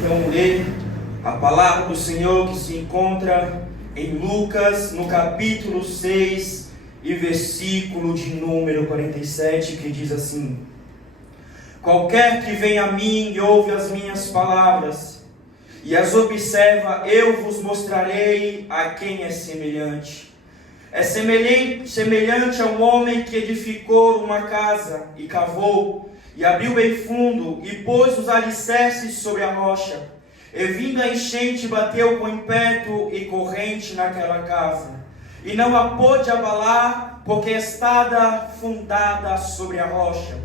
então ler a palavra do Senhor que se encontra em Lucas, no capítulo 6 e versículo de número 47, que diz assim: Qualquer que vem a mim e ouve as minhas palavras e as observa, eu vos mostrarei a quem é semelhante. É semelhante a um homem que edificou uma casa e cavou e abriu bem fundo e pôs os alicerces sobre a rocha. E vindo a enchente, bateu com ímpeto e corrente naquela casa, e não a pôde abalar, porque estava fundada sobre a rocha.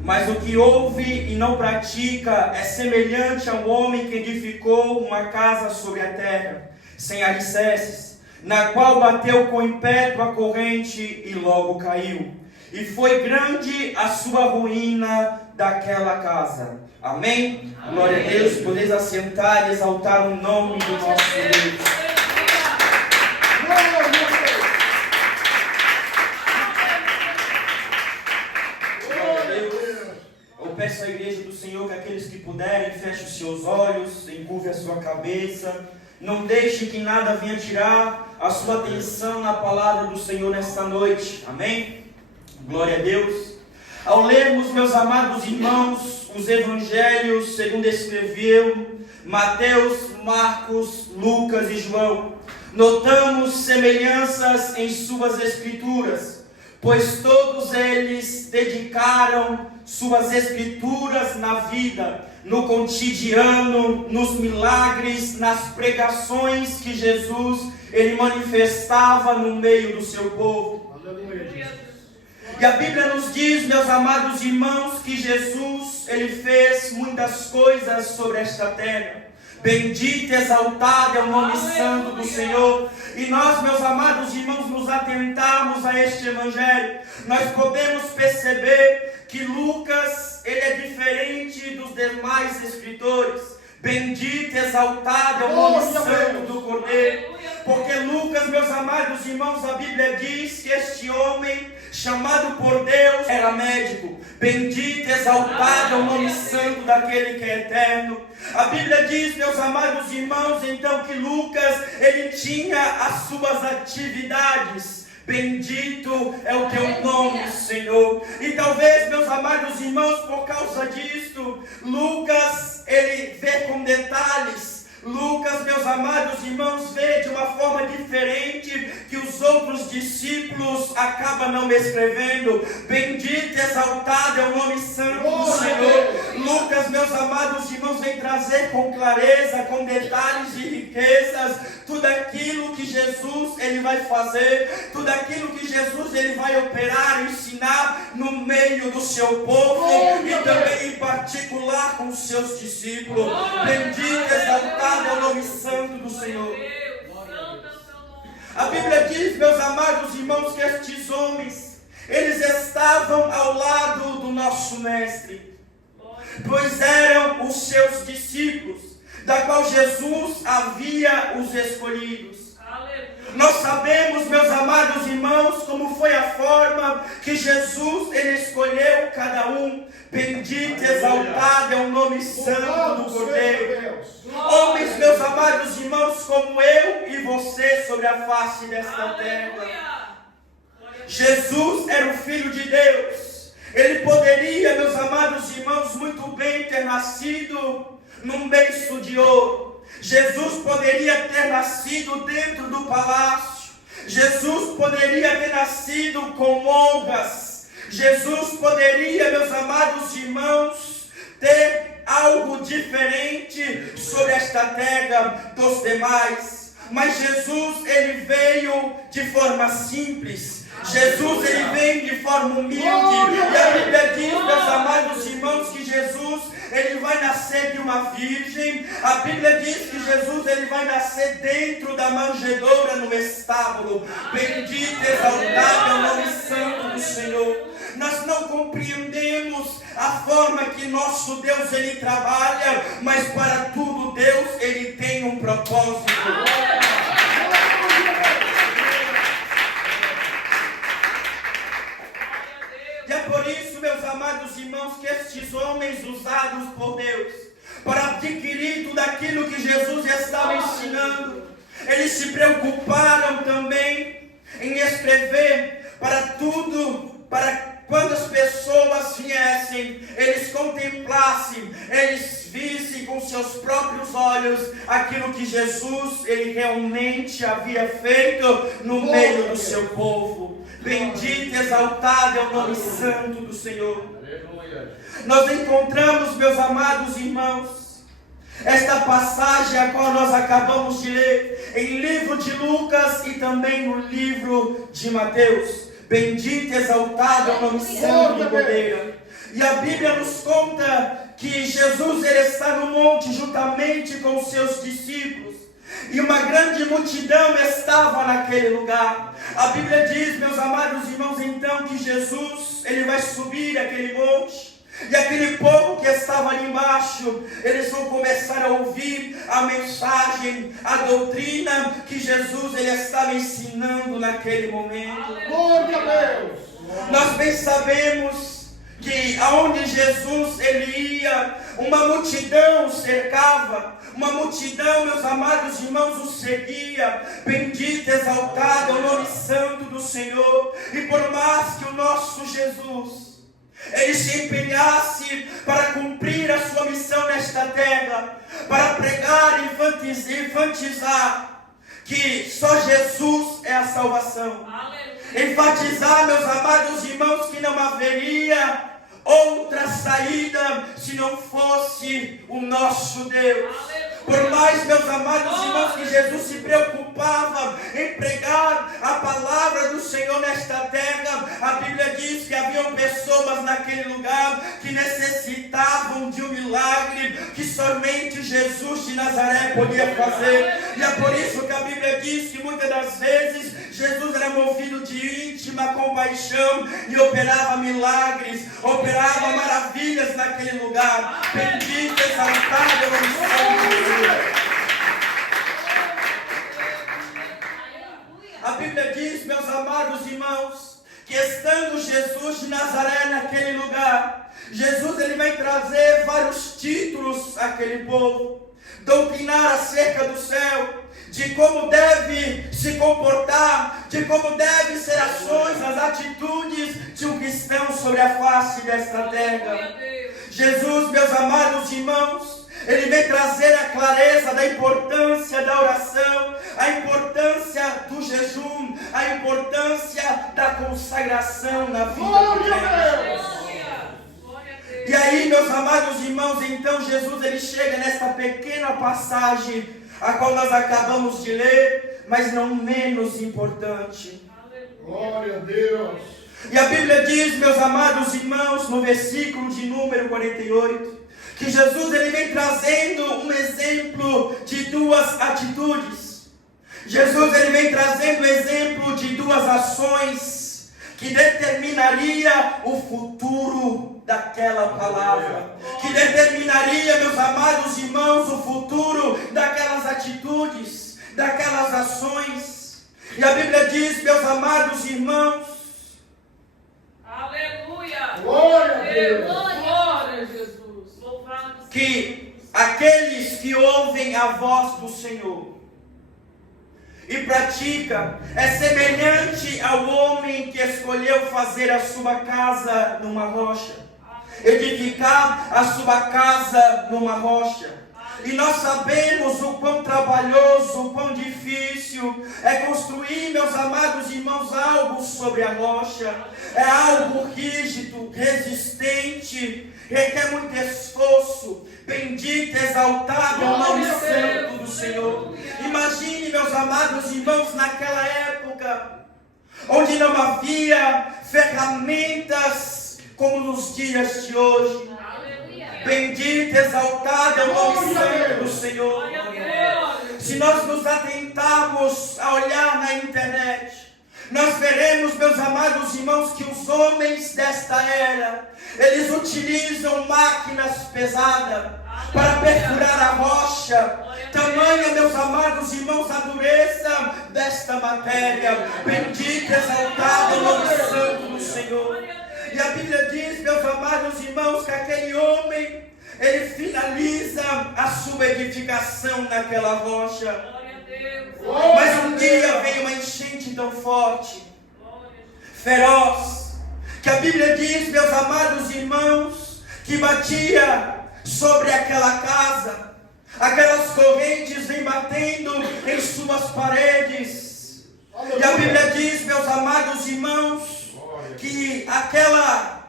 Mas o que ouve e não pratica é semelhante a um homem que edificou uma casa sobre a terra, sem alicerces, na qual bateu com ímpeto a corrente e logo caiu. E foi grande a sua ruína daquela casa. Amém? Amém. Glória a Deus. Podeis assentar e exaltar o nome do nosso Deus. Glória a Deus. Eu peço à igreja do Senhor que aqueles que puderem fechem os seus olhos, encurve a sua cabeça. Não deixe que nada venha tirar a sua atenção na palavra do Senhor nesta noite. Amém? Glória a Deus. Ao lermos, meus amados irmãos, os evangelhos segundo escreveu Mateus, Marcos, Lucas e João, notamos semelhanças em suas escrituras, pois todos eles dedicaram suas escrituras na vida, no cotidiano, nos milagres, nas pregações que Jesus ele manifestava no meio do seu povo. Aleluia. E a Bíblia nos diz, meus amados irmãos, que Jesus, ele fez muitas coisas sobre esta terra. Bendito e exaltado é o nome santo do Senhor. E nós, meus amados irmãos, nos atentarmos a este evangelho, nós podemos perceber que Lucas, ele é diferente dos demais escritores. Bendito e exaltado é o nome santo do Cordeiro. Porque Lucas, meus amados irmãos, a Bíblia diz que este homem, chamado por Deus, era médico. Bendito e exaltado é o nome santo daquele que é eterno. A Bíblia diz, meus amados irmãos, então que Lucas, ele tinha as suas atividades. Bendito é o teu nome, Senhor. E talvez, meus amados irmãos, por causa disto, Lucas, ele vê com detalhes. Lucas, meus amados irmãos, vê de uma forma diferente que os outros discípulos acabam não escrevendo. Bendito e exaltado é o nome santo do Senhor. Lucas, meus amados irmãos, vem trazer com clareza, com detalhes e riquezas, tudo aquilo que Jesus ele vai fazer, tudo aquilo que Jesus ele vai operar, ensinar no meio do seu povo e também em particular com os seus discípulos. Bendito e exaltado é o nome santo do Senhor. A Bíblia diz, meus amados irmãos, que estes homens, eles estavam ao lado do nosso mestre, pois eram os seus discípulos, da qual Jesus havia os escolhidos. Nós sabemos, meus amados irmãos, como foi a forma que Jesus ele escolheu cada um. Bendito e exaltado é o nome santo do Cordeiro. Homens, meus amados irmãos, como eu e você sobre a face desta terra. Jesus era o Filho de Deus. Ele poderia, meus amados irmãos, muito bem ter nascido num berço de ouro. Jesus poderia ter nascido dentro do palácio. Jesus poderia ter nascido com honras. Jesus poderia, meus amados irmãos, ter algo diferente sobre esta terra dos demais. Mas Jesus, ele veio de forma simples. Jesus, ele vem de forma humilde. E a Bíblia diz, meus amados irmãos, que Jesus, ele vai nascer de uma virgem. A Bíblia diz que Jesus, ele vai nascer dentro da manjedoura no estábulo. Bendito e exaltado é o nome santo do Senhor. Nós não compreendemos a forma que nosso Deus, ele trabalha, mas para tudo Deus, ele tem um propósito. E é por isso, meus amados irmãos, que estes homens usados por Deus para adquirir tudo aquilo que Jesus estava ensinando. Eles se preocuparam também em escrever para tudo, para quando as pessoas viessem, eles contemplassem, eles vissem com seus próprios olhos aquilo que Jesus, ele realmente havia feito no meio do seu povo. Bendito e exaltado é o nome santo do Senhor. Nós encontramos, meus amados irmãos, esta passagem a qual nós acabamos de ler em livro de Lucas e também no livro de Mateus. Bendito e exaltado é o nome santo do Cordeiro. E a Bíblia nos conta que Jesus, ele está no monte juntamente com os seus discípulos. E uma grande multidão estava naquele lugar. A Bíblia diz, meus amados irmãos, então que Jesus, ele vai subir aquele monte. E aquele povo que estava ali embaixo, eles vão começar a ouvir a mensagem, a doutrina que Jesus, ele estava ensinando naquele momento. Glória a Deus! Nós bem sabemos que aonde Jesus ele ia, uma multidão o cercava, uma multidão, meus amados irmãos, o seguia. Bendito, exaltado é o nome santo do Senhor. E por mais que o nosso Jesus ele se empenhasse para cumprir a sua missão nesta terra, para pregar e enfatizar que só Jesus é a salvação. Enfatizar, meus amados irmãos, que não haveria outra saída se não fosse o nosso Deus. Por mais, meus amados irmãos, que Jesus se preocupava em pregar a palavra do Senhor nesta terra, a Bíblia diz que haviam pessoas naquele lugar que necessitavam de um milagre que somente Jesus de Nazaré podia fazer. E é por isso que a Bíblia diz que muitas das vezes Jesus era movido de íntima compaixão e operava milagres, operava maravilhas naquele lugar. Bendito, exaltado é o nome santo de Deus. A Bíblia diz, meus amados irmãos, que estando Jesus de Nazaré naquele lugar, Jesus ele vai trazer vários títulos àquele povo, doutrinar acerca do céu, de como deve se comportar, de como devem ser ações, as atitudes de um cristão sobre a face desta terra. Jesus, meus amados irmãos, ele vem trazer a clareza da importância da oração, a importância do jejum, a importância da consagração na vida do crente. E aí, meus amados irmãos, então Jesus ele chega nesta pequena passagem a qual nós acabamos de ler, mas não menos importante. Glória a Deus! E a Bíblia diz, meus amados irmãos, no versículo de número 48, que Jesus ele vem trazendo um exemplo de duas atitudes. Jesus ele vem trazendo o exemplo de duas ações que determinaria o futuro daquela palavra, que determinaria, meus amados irmãos, o futuro daquelas atitudes, daquelas ações. E a Bíblia diz, meus amados irmãos, aleluia, glória a Deus, glória a Jesus, que aqueles que ouvem a voz do Senhor e pratica é semelhante ao homem que escolheu fazer a sua casa numa rocha, edificar a sua casa numa rocha. E nós sabemos o quão trabalhoso, o quão difícil é construir, meus amados irmãos, algo sobre a rocha. É algo rígido, resistente, requer muito esforço. Bendito, exaltado é o nome santo do Senhor. Imagine, meus amados irmãos, naquela época, onde não havia ferramentas como nos dias de hoje. Bendito, exaltado é o nome santo do Senhor. Se nós nos atentarmos a olhar na internet, nós veremos, meus amados irmãos, que os homens desta era, eles utilizam máquinas pesadas para perfurar a rocha. Tamanha, meus amados irmãos, a dureza desta matéria. Bendito, exaltado é o nome santo do Senhor. E a Bíblia diz, meus amados irmãos, que aquele homem, ele finaliza a sua edificação naquela rocha. Glória a Deus. Mas um dia veio uma enchente tão forte, feroz, que a Bíblia diz, meus amados irmãos, que batia sobre aquela casa, aquelas correntes vêm batendo em suas paredes. E a Bíblia diz, meus amados irmãos, que aquela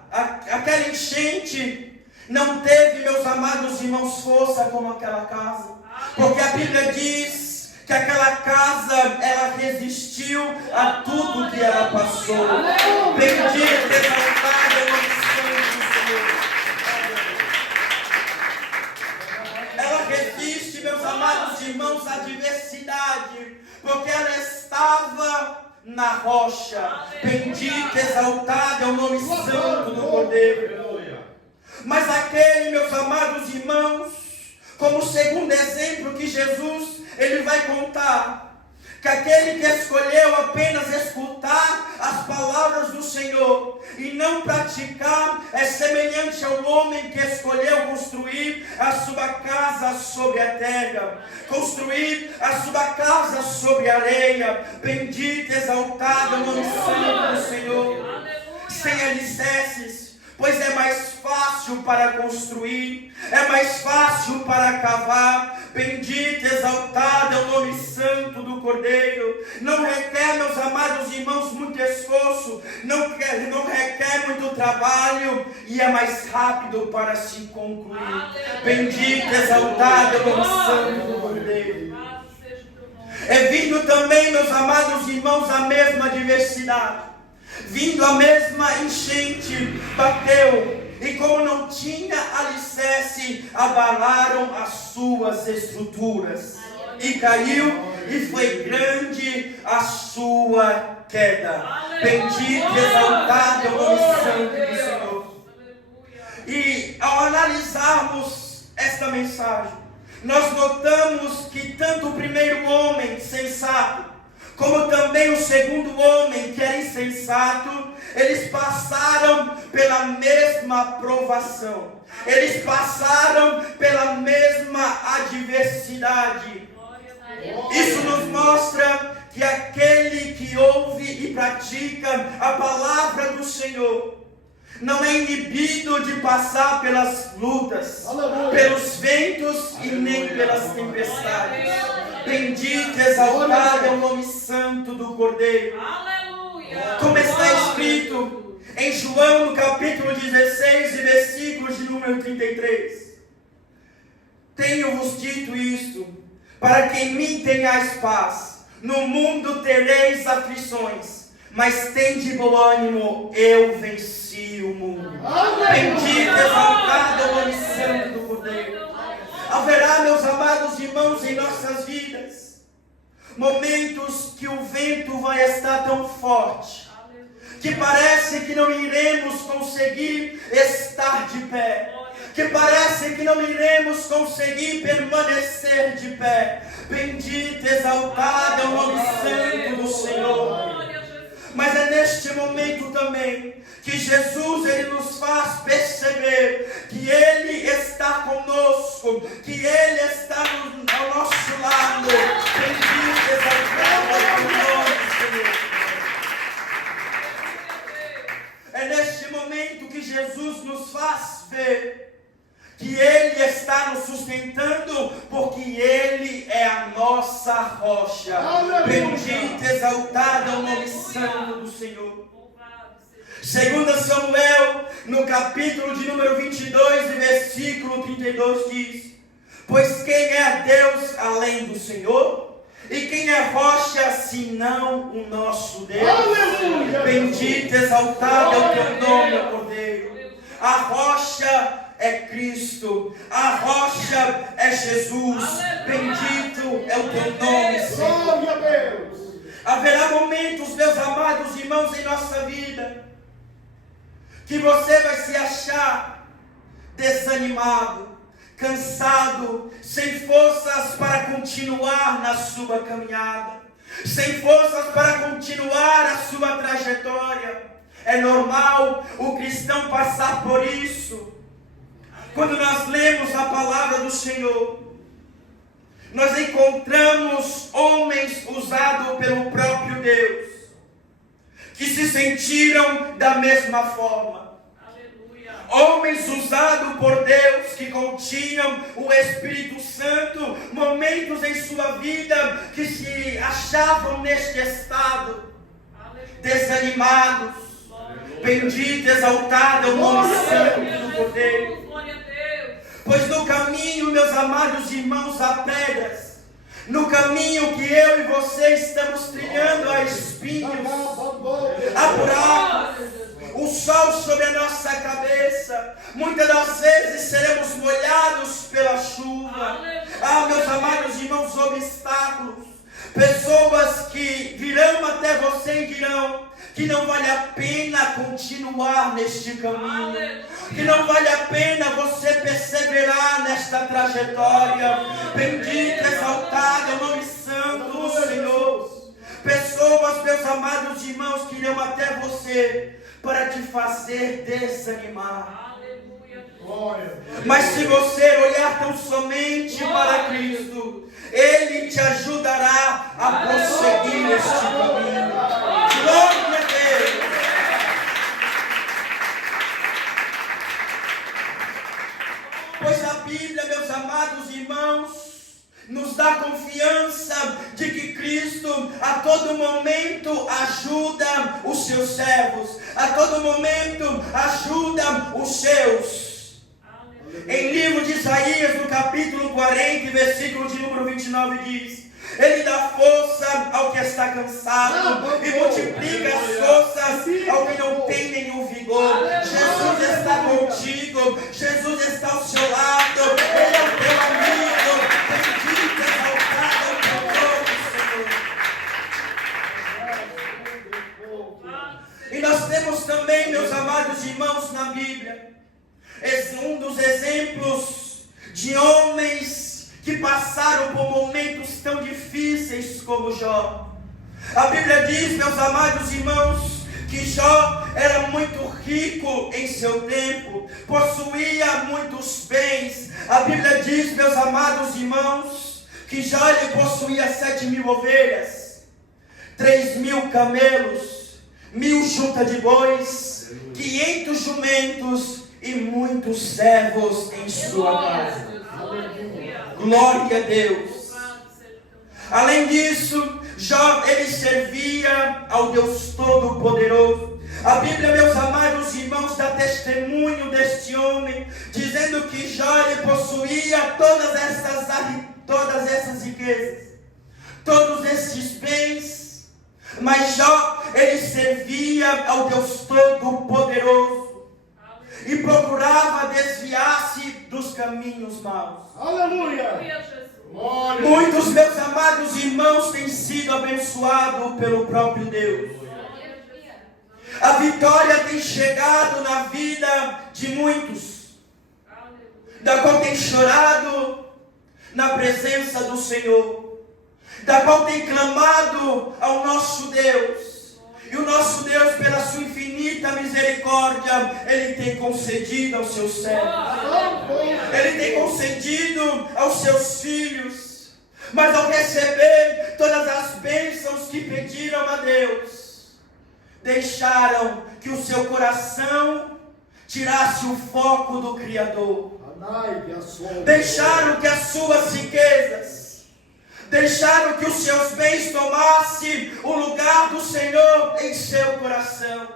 enchente não teve, meus amados irmãos, força como aquela casa. Porque a Bíblia diz que aquela casa, ela resistiu a tudo que ela passou. Bendito, exaltado é o nome santo do Senhor. Ela resiste, meus amados irmãos, à adversidade, porque ela estava na rocha. Bendito, exaltado é o nome santo do Cordeiro. Mas aquele, meus amados irmãos, como segundo exemplo que Jesus, ele vai contar, que aquele que escolheu apenas escutar as palavras do Senhor e não praticar, é semelhante ao homem que escolheu construir a sua casa sobre a terra, construir a sua casa sobre a areia. Bendito, exaltado é o nome santo do Senhor. Sem alicerces, pois é mais fácil para construir, é mais fácil para cavar. Bendito, exaltado é o nome santo do Cordeiro. Não requer, meus amados irmãos, muito esforço, não requer muito trabalho, e é mais rápido para se concluir. Bendito, exaltado é o nome santo do Cordeiro. É vindo também, meus amados irmãos, a mesma adversidade, vindo a mesma enchente, bateu, e como não tinha alicerce, abalaram as suas estruturas, e caiu, e foi grande a sua queda. Bendito, exaltado é o nome santo do Senhor. E ao analisarmos esta mensagem, nós notamos que tanto o primeiro homem sensato, como também o segundo homem, que era insensato, eles passaram pela mesma provação, eles passaram pela mesma adversidade. Isso nos mostra que aquele que ouve e pratica a palavra do Senhor não é inibido de passar pelas lutas, pelos ventos e nem pelas tempestades. Bendito, exaltado é o nome santo do Cordeiro. Como está escrito em João, no capítulo 16, e versículos de número 33. Tenho-vos dito isto, para que em mim tenhais paz. No mundo tereis aflições, mas tende bom ânimo, eu venci o mundo. Bendito, exaltado é o nome santo do Cordeiro. Haverá, meus amados irmãos, em nossas vidas, momentos que o vento vai estar tão forte, que parece que não iremos conseguir estar de pé, que parece que não iremos conseguir permanecer de pé. Bendito, exaltado é o nome santo do Senhor. Mas é neste momento também que Jesus, ele nos faz perceber que Ele está conosco, que Ele está ao nosso lado. Bendito, exaltado é o nome do Senhor. É neste momento que Jesus nos faz ver que Ele está nos sustentando, porque Ele é a nossa rocha. Bendito, exaltado é o nome santo do Senhor. Segundo Samuel, no capítulo de número 22, e versículo 32 diz: pois quem é Deus além do Senhor? E quem é rocha senão o nosso Deus? Bendito, exaltado é o teu nome, Cordeiro. A rocha é Cristo, a rocha é Jesus. Bendito é o teu nome, Senhor. Haverá momentos, meus amados irmãos, em nossa vida, que você vai se achar desanimado, cansado, sem forças para continuar na sua caminhada, sem forças para continuar a sua trajetória. É normal o cristão passar por isso. Quando nós lemos a palavra do Senhor, nós encontramos homens usados pelo próprio Deus, que se sentiram da mesma forma. Aleluia. Homens usados por Deus, que continham o Espírito Santo, momentos em sua vida que se achavam neste estado, desanimados. Bendito, exaltado é o nome santo do poder. Pois no caminho, meus amados irmãos, há pedras. No caminho que eu e você estamos trilhando, há espinhos, há buracos, o sol sobre a nossa cabeça. Muitas das vezes seremos molhados pela chuva. Meus amados irmãos, obstáculos. Pessoas que virão até você e dirão que não vale a pena continuar neste caminho, que não vale a pena você perseverar nesta trajetória. Bendito, exaltado é o nome santo do Senhor. Pessoas, meus amados irmãos, que irão até você para te fazer desanimar. Mas se você olhar tão somente para Cristo, Ele te ajudará a prosseguir este caminho. Glória a Deus! Pois a Bíblia, meus amados irmãos, nos dá confiança de que Cristo a todo momento ajuda os seus servos, a todo momento ajuda os seus. Em livro de Isaías, no capítulo 40, versículo de número 29, diz: Ele dá força ao que está cansado e multiplica as forças ao que não tem nenhum vigor. Jesus está contigo, Jesus está ao seu lado, Ele é o teu amigo. Bendito, exaltado é o teu nome, Senhor. E nós temos também, meus amados irmãos, na Bíblia, um dos exemplos de homens que passaram por momentos tão difíceis como Jó. A Bíblia diz, meus amados irmãos, que Jó era muito rico em seu tempo, possuía muitos bens. A Bíblia diz, meus amados irmãos, que Jó ele possuía 7.000 ovelhas, 3.000 camelos, 1.000 juntas de bois, 500 jumentos e muitos servos em sua casa. Glória a Deus. Além disso, Jó ele servia ao Deus Todo-Poderoso. A Bíblia, meus amados irmãos, dá testemunho deste homem, dizendo que Jó ele possuía todas essas riquezas, todos esses bens, mas Jó ele servia ao Deus Todo-Poderoso e procurava desviar-se dos caminhos maus. Aleluia! Muitos, meus amados irmãos, têm sido abençoados pelo próprio Deus. A vitória tem chegado na vida de muitos, da qual tem chorado na presença do Senhor, da qual tem clamado ao nosso Deus. E o nosso Deus, pela sua infinita misericórdia, Ele tem concedido aos seus servos, Ele tem concedido aos seus filhos. Mas ao receber todas as bênçãos que pediram a Deus, deixaram que o seu coração tirasse o foco do Criador. Deixaram que as suas riquezas, deixaram que os seus bens tomassem o lugar do Senhor em seu coração.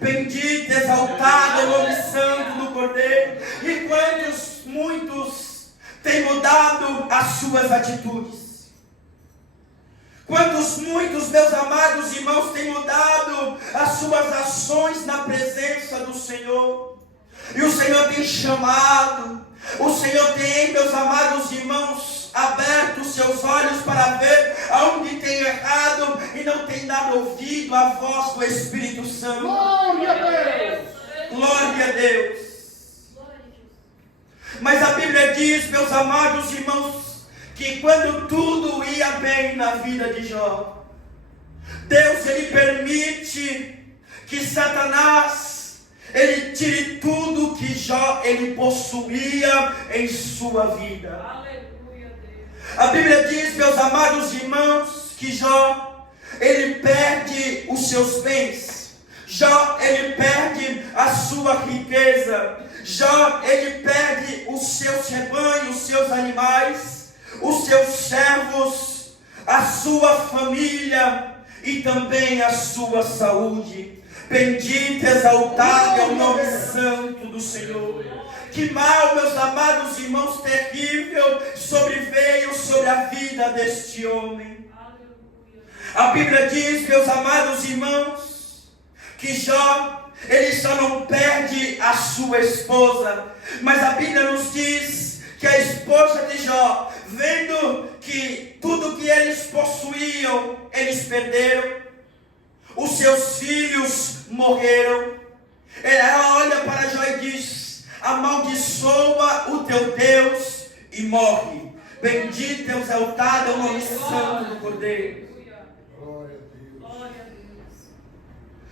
Bendito, exaltado é o nome santo do Cordeiro. E muitos têm mudado as suas atitudes. Muitos, meus amados irmãos, têm mudado as suas ações na presença do Senhor. E o Senhor tem chamado, o Senhor tem, meus amados irmãos, aberto os seus olhos para ver aonde tem errado e não tem dado ouvido à voz do Espírito Santo. Glória a Deus! Glória a Deus! Mas a Bíblia diz, meus amados irmãos, que quando tudo ia bem na vida de Jó, Deus ele permite que Satanás ele tire tudo tudo que Jó ele possuía em sua vida. Aleluia, Deus. A Bíblia diz, meus amados irmãos, que Jó ele perde os seus bens. Jó ele perde a sua riqueza. Jó ele perde os seus rebanhos, os seus animais, os seus servos, a sua família e também a sua saúde. Bendito, exaltado é o nome santo do Senhor. Que mal, meus amados irmãos, terrível sobreveio sobre a vida deste homem. A Bíblia diz, meus amados irmãos, que Jó, ele só não perde a sua esposa, mas a Bíblia nos diz que a esposa de Jó, vendo que tudo que eles possuíam, eles perderam, os seus filhos morreram, ela olha para Jó e diz: amaldiçoa o teu Deus e morre. Bendito e exaltado é o nome santo do Cordeiro.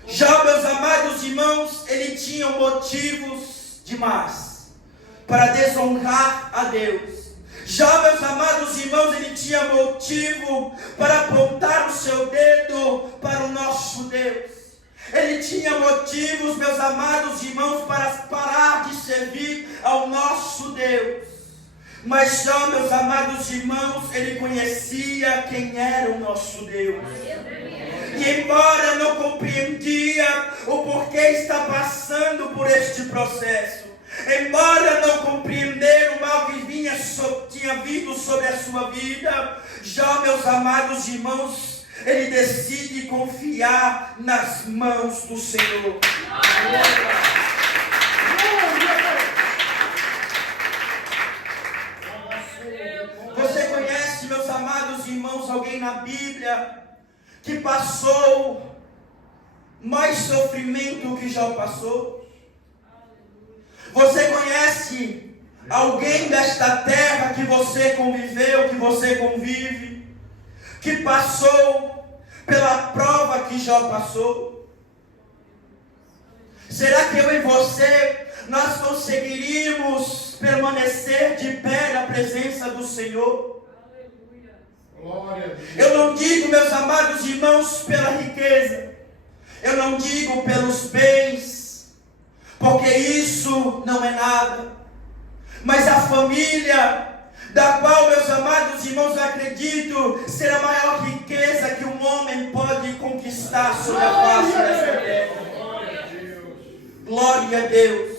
Jó, meus amados irmãos, ele tinha motivos demais para desonrar a Deus. Jó, meus amados irmãos, ele tinha motivo para apontar o seu dedo para o nosso Deus. Ele tinha motivos, meus amados irmãos, para parar de servir ao nosso Deus. Mas Jó, meus amados irmãos, ele conhecia quem era o nosso Deus. E embora não compreendia o porquê está passando por este processo, embora não compreender o mal que tinha vindo sobre a sua vida, Jó, meus amados irmãos, ele decide confiar nas mãos do Senhor. Você conhece, meus amados irmãos, alguém na Bíblia que passou mais sofrimento que Jó passou? Você conhece alguém desta terra que você conviveu, que você convive, que passou pela prova que Jó passou? Será que eu e você, nós conseguiríamos permanecer de pé na presença do Senhor? Eu não digo, meus amados irmãos, pela riqueza, eu não digo pelos bens, porque isso não é nada, mas a família, da qual, meus amados irmãos, eu acredito ser a maior riqueza que um homem pode conquistar sobre a face desta terra. Glória a Deus.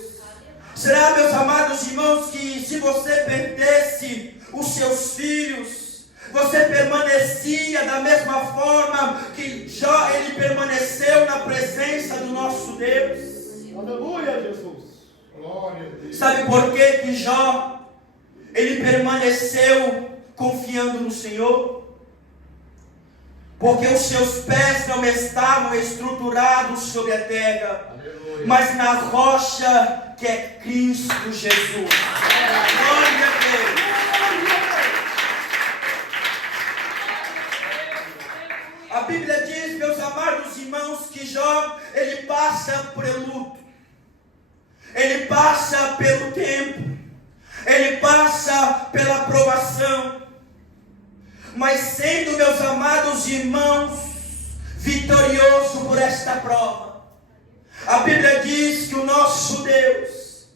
Será, meus amados irmãos, que se você perdesse os seus filhos, você permanecia da mesma forma que Jó, ele permaneceu na presença do nosso Deus? Aleluia, Jesus. Glória a Deus. Sabe por que Jó, ele permaneceu confiando no Senhor? Porque os seus pés não estavam estruturados sobre a terra, mas na rocha que é Cristo Jesus. Glória a Deus. A Bíblia diz, meus amados irmãos, que Jó, ele passa pelo luto, ele passa pelo tempo, ele passa pela provação, mas sendo, meus amados irmãos, vitorioso por esta prova. A Bíblia diz que o nosso Deus,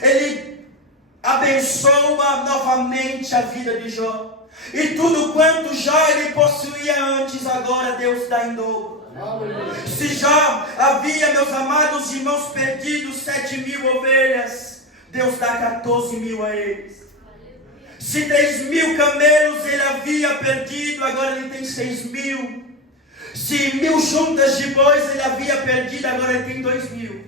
ele abençoa novamente a vida de Jó. E tudo quanto Jó ele possuía antes, agora Deus dá em dobro. Se Jó havia, meus amados irmãos, perdido 7.000 ovelhas, Deus dá 14.000 a eles. Se 3.000 camelos ele havia perdido, agora ele tem 6.000. Se 1.000 juntas de bois ele havia perdido, agora ele tem 2.000.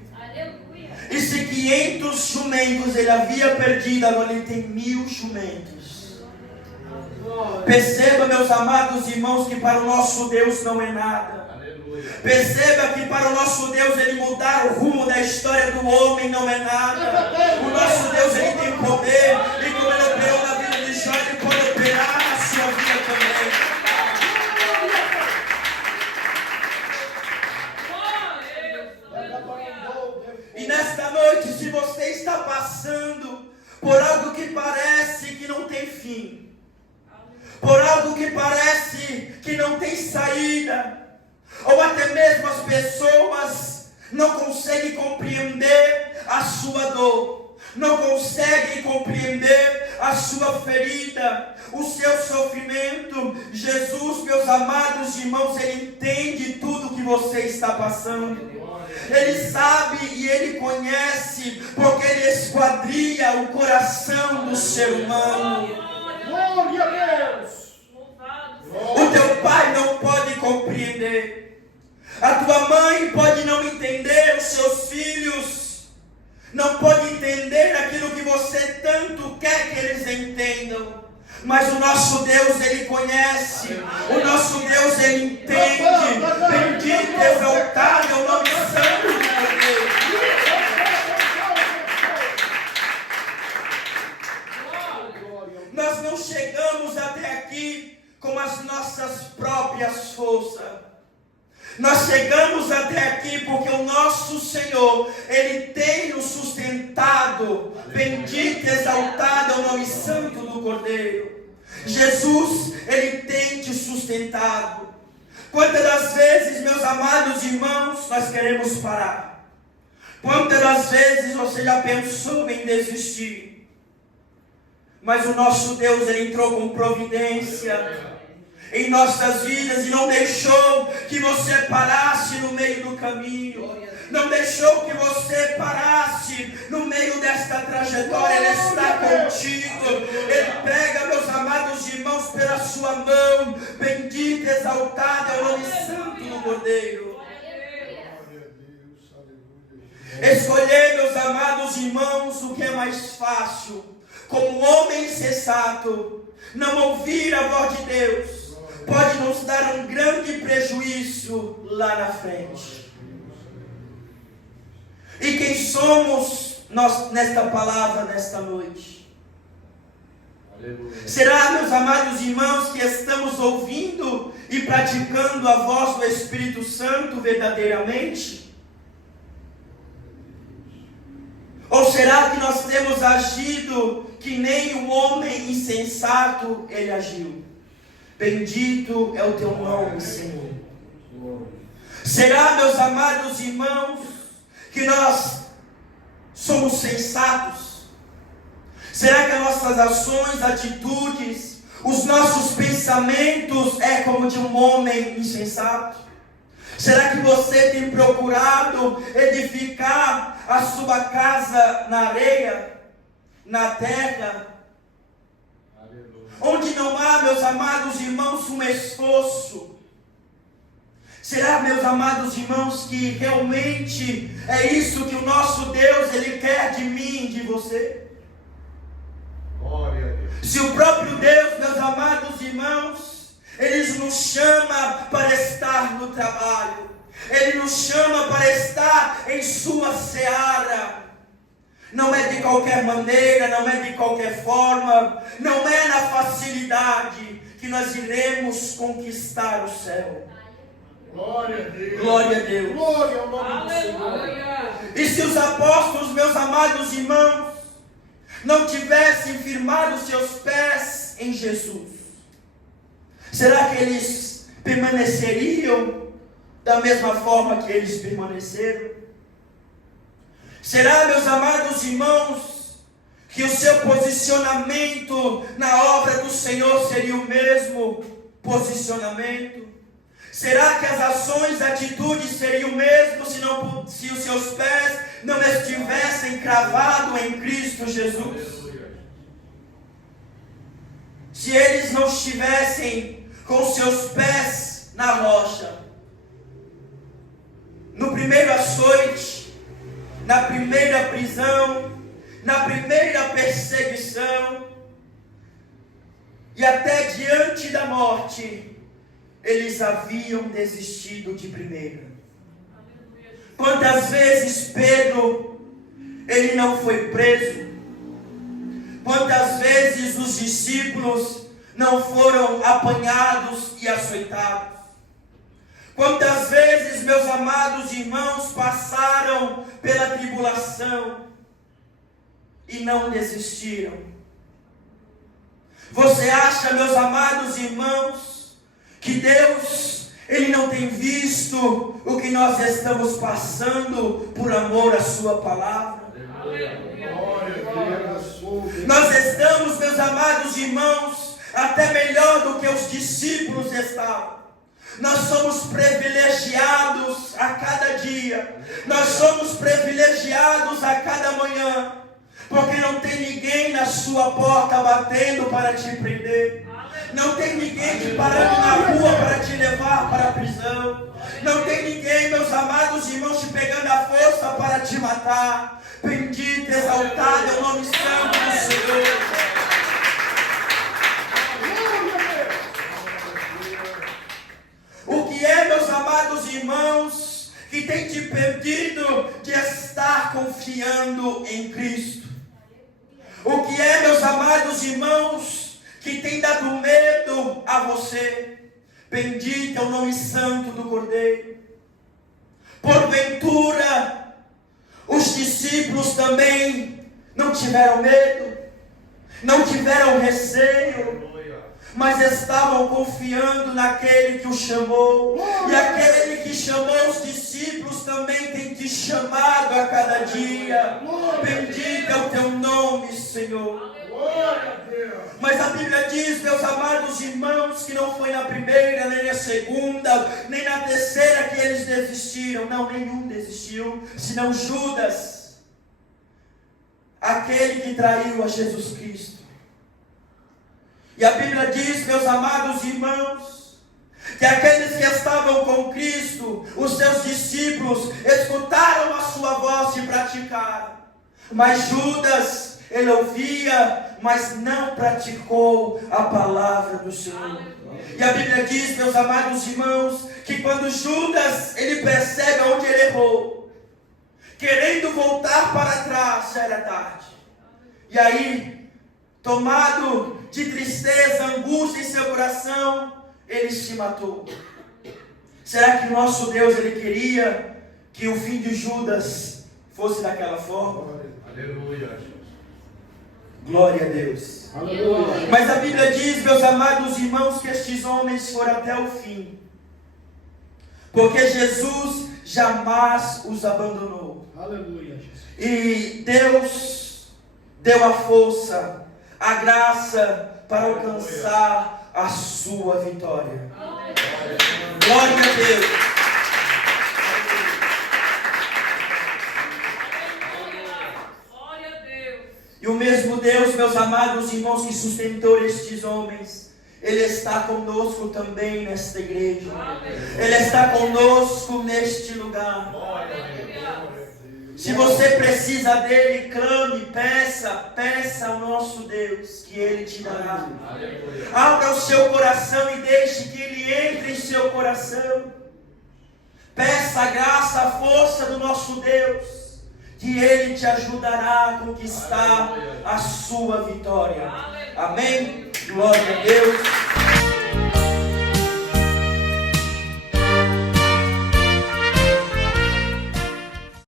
E se 500 jumentos ele havia perdido, agora ele tem 1.000 jumentos. Perceba, meus amados irmãos, que para o nosso Deus não é nada. Perceba que para o nosso Deus ele mudar o rumo da história do homem não é nada. O nosso Deus ele tem poder, e como ele operou na vida de Jó, ele pode operar na sua vida também. E nesta noite, se você por algo que parece que não tem fim, por algo que parece que não tem saída, ou até mesmo as pessoas não conseguem compreender a sua dor, não conseguem compreender a sua ferida, o seu sofrimento. Jesus, meus amados irmãos, Ele entende tudo que você está passando. Ele sabe e Ele conhece, porque Ele esquadria o coração do ser humano. Glória a Deus. O teu pai não pode compreender, a tua mãe pode não entender, os seus filhos não podem entender aquilo que você tanto quer que eles entendam. Mas o nosso Deus, Ele conhece, o nosso Deus, Ele entende. Bendito, exaltado é o nome santo de Deus. Nós não chegamos até aqui com as nossas próprias forças. Nós chegamos até aqui porque o nosso Senhor, Ele tem nos sustentado. Bendito, exaltado é o nome santo do Cordeiro. Jesus, Ele tem te sustentado. Quantas das vezes, meus amados irmãos, nós queremos parar? Quantas das vezes você já pensou em desistir? Mas o nosso Deus, Ele entrou com providência em nossas vidas e não deixou que você parasse no meio do caminho, não deixou que você parasse no meio desta trajetória. Ele está contigo, Ele pega, meus amados irmãos, pela sua mão. Bendito, exaltado é o nome santo do Cordeiro. Escolher, meus amados irmãos, o que é mais fácil, como homem insensato, não ouvir a voz de Deus, pode nos dar um grande prejuízo lá na frente. E quem somos nós nesta palavra, nesta noite? Aleluia. Será, meus amados irmãos, que estamos ouvindo e praticando a voz do Espírito Santo verdadeiramente? Ou será que nós temos agido que nem o homem insensato ele agiu? Bendito é o teu nome, Senhor. Será, meus amados irmãos, que nós somos sensatos? Será que as nossas ações, atitudes, os nossos pensamentos é como de um homem insensato? Será que você tem procurado edificar a sua casa na areia, na terra, onde não há, meus amados irmãos, um esforço? Será, meus amados irmãos, que realmente é isso que o nosso Deus, Ele quer de mim, de você? Glória a Deus. Se o próprio Deus, meus amados irmãos, Ele nos chama para estar no trabalho, Ele nos chama para estar em sua seara. Não é de qualquer maneira, não é de qualquer forma, não é na facilidade que nós iremos conquistar o céu. Glória a Deus. Glória a Deus. Glória ao nome do Senhor. E se os apóstolos, meus amados irmãos, não tivessem firmado seus pés em Jesus, será que eles permaneceriam da mesma forma que eles permaneceram? Será, meus amados irmãos, que o seu posicionamento na obra do Senhor seria o mesmo posicionamento? Será que as ações, atitudes seriam o mesmo se os seus pés não estivessem cravados em Cristo Jesus? Se eles não estivessem com seus pés na rocha? No primeiro açoite, na primeira prisão, na primeira perseguição e até diante da morte, eles haviam desistido de primeira. Quantas vezes Pedro, ele não foi preso? Quantas vezes os discípulos não foram apanhados e açoitados? Quantas vezes, meus amados irmãos, passaram pela tribulação e não desistiram. Você acha, meus amados irmãos, que Deus, Ele não tem visto o que nós estamos passando por amor à sua palavra? Nós estamos, meus amados irmãos, até melhor do que os discípulos estavam. Nós somos privilegiados a cada dia. Nós somos privilegiados a cada manhã. Porque não tem ninguém na sua porta batendo para te prender. Não tem ninguém te parando na rua para te levar para a prisão. Não tem ninguém, meus amados irmãos, te pegando a força para te matar. Bendito, exaltado é o nome santo do Senhor. O que é, meus amados irmãos, que tem te impedido de estar confiando em Cristo? O que é, meus amados irmãos, que tem dado medo a você? Bendito é o nome santo do Cordeiro. Porventura, os discípulos também não tiveram medo, não tiveram receio, mas estavam confiando naquele que o chamou. E aquele que chamou os discípulos também tem te chamado a cada dia. Bendito é o teu nome, Senhor. Mas a Bíblia diz, meus amados irmãos, que não foi na primeira, nem na segunda, nem na terceira que eles desistiram. Não, nenhum desistiu, senão Judas, aquele que traiu a Jesus Cristo. E a Bíblia diz, meus amados irmãos, que aqueles que estavam com Cristo, os seus discípulos, escutaram a sua voz e praticaram. Mas Judas, ele ouvia, mas não praticou a palavra do Senhor. E a Bíblia diz, meus amados irmãos, que quando Judas, ele percebe onde ele errou, querendo voltar para trás, já era tarde. E aí, tomado de tristeza, angústia em seu coração, ele se matou. Será que o nosso Deus, ele queria que o fim de Judas fosse daquela forma? Aleluia. Glória a Deus. Aleluia. Mas a Bíblia diz, meus amados irmãos, que estes homens foram até o fim, porque Jesus jamais os abandonou. Aleluia, Jesus. E Deus deu a força, a graça para alcançar a sua vitória. Glória a Deus. Glória a Deus. E o mesmo Deus, meus amados irmãos, que sustentou estes homens, Ele está conosco também nesta igreja. Ele está conosco neste lugar. Se você precisa dele, clame, peça ao nosso Deus, que Ele te dará. Abra o seu coração e deixe que Ele entre em seu coração. Peça a graça, a força do nosso Deus, que Ele te ajudará a conquistar a sua vitória. Amém? Glória a Deus.